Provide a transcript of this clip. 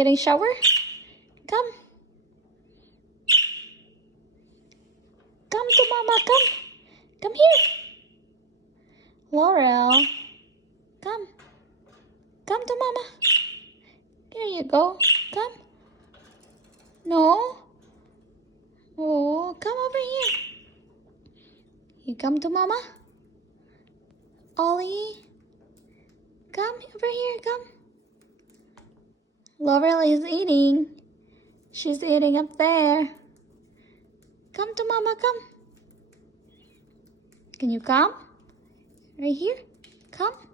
getting shower? Come. Come to mama, come. Come here. Laurel, come. Come to mama. Here you go. Come. No. Oh, come over here. You come to mama. Ollie, come over here, come. Laurel is eating. She's eating up there. Come to mama, come. Can you come? Right here? Come.